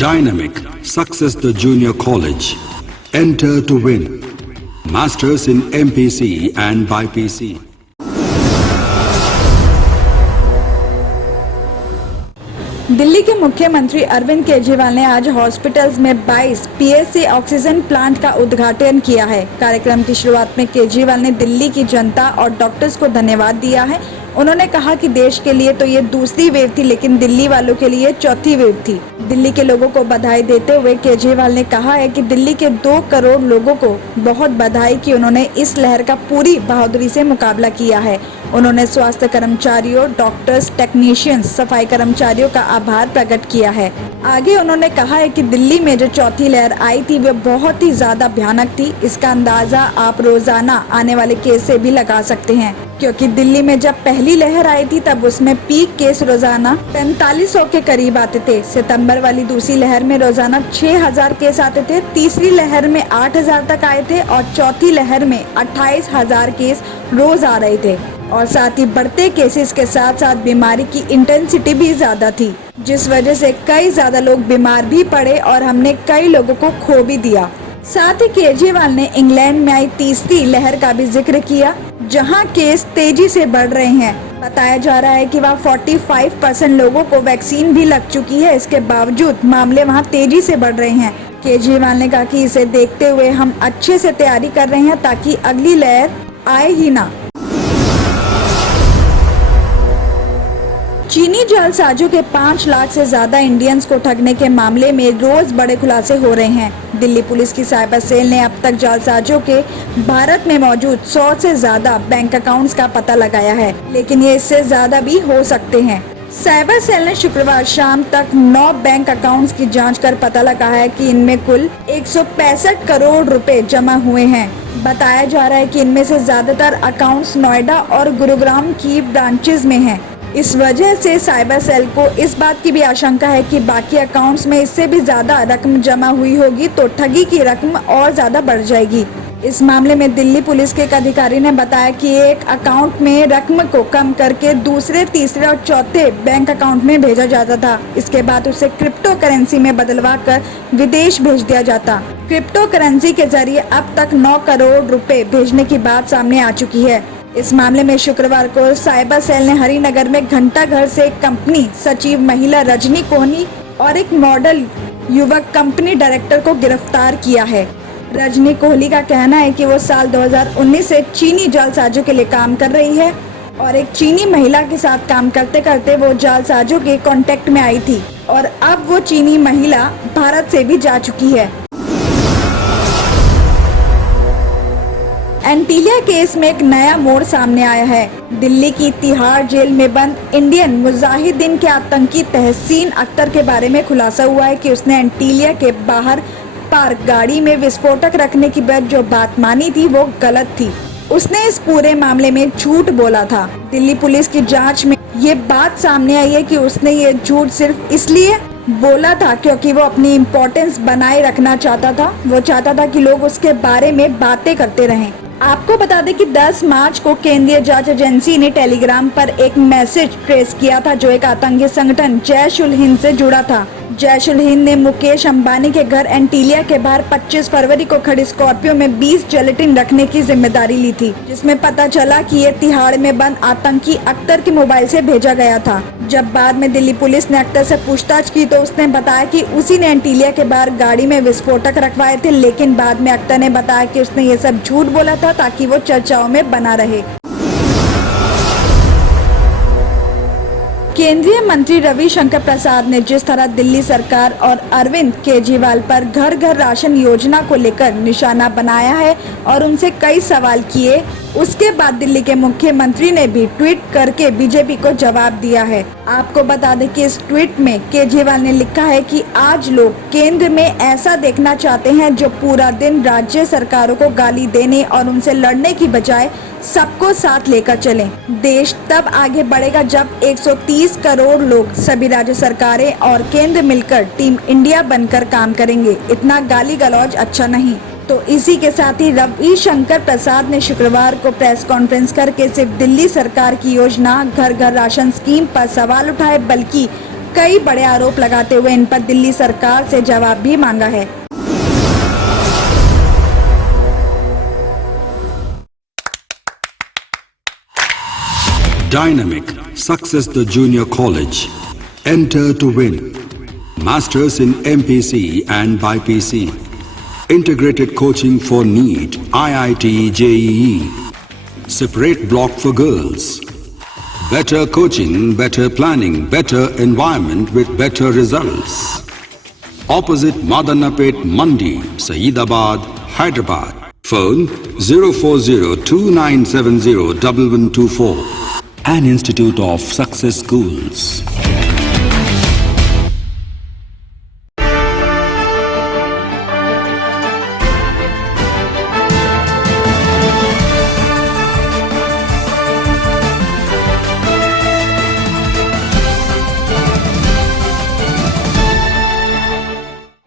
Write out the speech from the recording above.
Dynamic Success the Junior College. Enter to win. Masters in MPC and BPC. Delhi के मुख्यमंत्री अरविंद केजरीवाल ने आज hospitals में 22 पीएसए ऑक्सीजन प्लांट का उद्घाटन किया है। कार्यक्रम की शुरुआत में केजरीवाल ने दिल्ली की जनता और डॉक्टर्स को धन्यवाद दिया है। उन्होंने कहा कि देश के लिए तो ये दूसरी वेव थी, लेकिन दिल्ली वालों के लिए चौथी वेव थी। दिल्ली के लोगों को बधाई देते हुए केजरीवाल ने कहा है कि दिल्ली के 2 करोड़ लोगों को बहुत बधाई कि उन्होंने इस लहर का पूरी बहादुरी से मुकाबला किया है। उन्होंने स्वास्थ्य कर्मचारियों, डॉक्टर्स, टेक्नीशियंस, सफाई कर्मचारियों का आभार प्रकट किया है। आगे उन्होंने कहा है कि दिल्ली में जो चौथी लहर आई थी वो बहुत ही ज्यादा भयानक थी। इसका अंदाजा आप रोजाना आने वाले केस से भी लगा सकते हैं, क्योंकि दिल्ली में जब पहली लहर आई थी तब उसमें पीक केस रोजाना 4500 के करीब आते थे। सितंबर वाली दूसरी लहर में रोजाना 6000 केस आते थे, तीसरी लहर में 8000 तक आए थे और चौथी लहर में 28000 केस रोज आ रहे थे। और साथ ही बढ़ते केसेस के साथ साथ बीमारी की इंटेंसिटी भी ज्यादा थी, जिस वजह से कई ज्यादा लोग बीमार भी पड़े और हमने कई लोगों को खो भी दिया। साथ ही केजरीवाल ने इंग्लैंड में आई तीसरी लहर का भी जिक्र किया, जहां केस तेजी से बढ़ रहे हैं। बताया जा रहा है कि वहाँ 45% लोगों को वैक्सीन भी लग चुकी है। इसके बावजूद मामले वहाँ तेजी से बढ़ रहे हैं। केजरीवाल ने कहा कि इसे देखते हुए हम अच्छे से तैयारी कर रहे हैं ताकि अगली लहर आए ही ना। चीनी जालसाजों के 5 लाख से ज्यादा इंडियंस को ठगने के मामले में रोज बड़े खुलासे हो रहे हैं। दिल्ली पुलिस की साइबर सेल ने अब तक जालसाजों के भारत में मौजूद 100 से ज्यादा बैंक अकाउंट्स का पता लगाया है, लेकिन ये इससे ज्यादा भी हो सकते हैं। साइबर सेल ने शुक्रवार शाम तक 9 बैंक अकाउंट्स की जांच कर पता लगाया है कि इनमें कुल 165 करोड़ रुपए जमा हुए हैं। बताया जा रहा है कि इनमें से ज्यादातर अकाउंट्स नोएडा और गुरुग्राम की ब्रांचेज में हैं। इस वजह से साइबर सेल को इस बात की भी आशंका है कि बाकी अकाउंट्स में इससे भी ज्यादा रकम जमा हुई होगी तो ठगी की रकम और ज्यादा बढ़ जाएगी। इस मामले में दिल्ली पुलिस के एक अधिकारी ने बताया कि एक अकाउंट में रकम को कम करके दूसरे, तीसरे और चौथे बैंक अकाउंट में भेजा जाता था। इसके बाद उसे क्रिप्टो करेंसी में बदलवा कर विदेश भेज दिया जाता। क्रिप्टो करेंसी के जरिए अब तक 9 करोड़ रुपए भेजने की बात सामने आ चुकी है। इस मामले में शुक्रवार को साइबर सेल ने हरिनगर में घंटा घर से एक कंपनी सचिव महिला रजनी कोहली और एक मॉडल युवक कंपनी डायरेक्टर को गिरफ्तार किया है। रजनी कोहली का कहना है कि वो साल 2019 से चीनी जालसाजों के लिए काम कर रही है और एक चीनी महिला के साथ काम करते करते वो जालसाजों के कांटेक्ट में आई थी और अब वो चीनी महिला भारत से भी जा चुकी है। एंटीलिया केस में एक नया मोड़ सामने आया है। दिल्ली की तिहाड़ जेल में बंद इंडियन मुजाहिदीन के आतंकी तहसीन अख्तर के बारे में खुलासा हुआ है कि उसने एंटीलिया के बाहर पार्क गाड़ी में विस्फोटक रखने की जो बात मानी थी वो गलत थी। उसने इस पूरे मामले में झूठ बोला था। दिल्ली पुलिस की जांच में ये बात सामने आई है कि उसने ये झूठ सिर्फ इसलिए बोला था क्योंकि वो अपनी इम्पोर्टेंस बनाए रखना चाहता था। वो चाहता था कि लोग उसके बारे में बातें करते रहें। आपको बता दें कि 10 मार्च को केंद्रीय जांच एजेंसी ने टेलीग्राम पर एक मैसेज ट्रेस किया था जो एक आतंकी संगठन जैश उल हिंद से जुड़ा था। जैश उल हिंद ने मुकेश अंबानी के घर एंटीलिया के बाहर 25 फरवरी को खड़ी स्कॉर्पियो में 20 जिलेटिन रखने की जिम्मेदारी ली थी, जिसमें पता चला कि ये तिहाड़ में बंद आतंकी अख्तर के मोबाइल से भेजा गया था। जब बाद में दिल्ली पुलिस ने अख्तर से पूछताछ की तो उसने बताया कि उसी ने एंटीलिया के बाहर गाड़ी में विस्फोटक रखवाए थे, लेकिन बाद में अख्तर ने बताया कि उसने ये सब झूठ बोला था ताकि वो चर्चाओं में बना रहे। केंद्रीय मंत्री रविशंकर प्रसाद ने जिस तरह दिल्ली सरकार और अरविंद केजरीवाल पर घर घर राशन योजना को लेकर निशाना बनाया है और उनसे कई सवाल किए, उसके बाद दिल्ली के मुख्यमंत्री ने भी ट्वीट करके बीजेपी को जवाब दिया है। आपको बता दें कि इस ट्वीट में केजरीवाल ने लिखा है कि आज लोग केंद्र में ऐसा देखना चाहते हैं जो पूरा दिन राज्य सरकारों को गाली देने और उनसे लड़ने की बजाय सबको साथ लेकर चलें। देश तब आगे बढ़ेगा जब 130 करोड़ लोग, सभी राज्य सरकारें और केंद्र मिलकर टीम इंडिया बनकर काम करेंगे। इतना गाली गलौज अच्छा नहीं। तो इसी के साथ ही रविशंकर प्रसाद ने शुक्रवार को प्रेस कॉन्फ्रेंस करके सिर्फ दिल्ली सरकार की योजना घर घर राशन स्कीम पर सवाल उठाए, बल्कि कई बड़े आरोप लगाते हुए इन पर दिल्ली सरकार से जवाब भी मांगा है। Dynamic Success the Junior College. Enter to win. Masters in MPC and BPC. Integrated coaching for NEET, IIT, JEE. Separate block for girls. Better coaching, better planning, better environment with better results. Opposite Madanapet Mandi, Saeedabad, Hyderabad. Phone 04029701124. An Institute of Success Schools.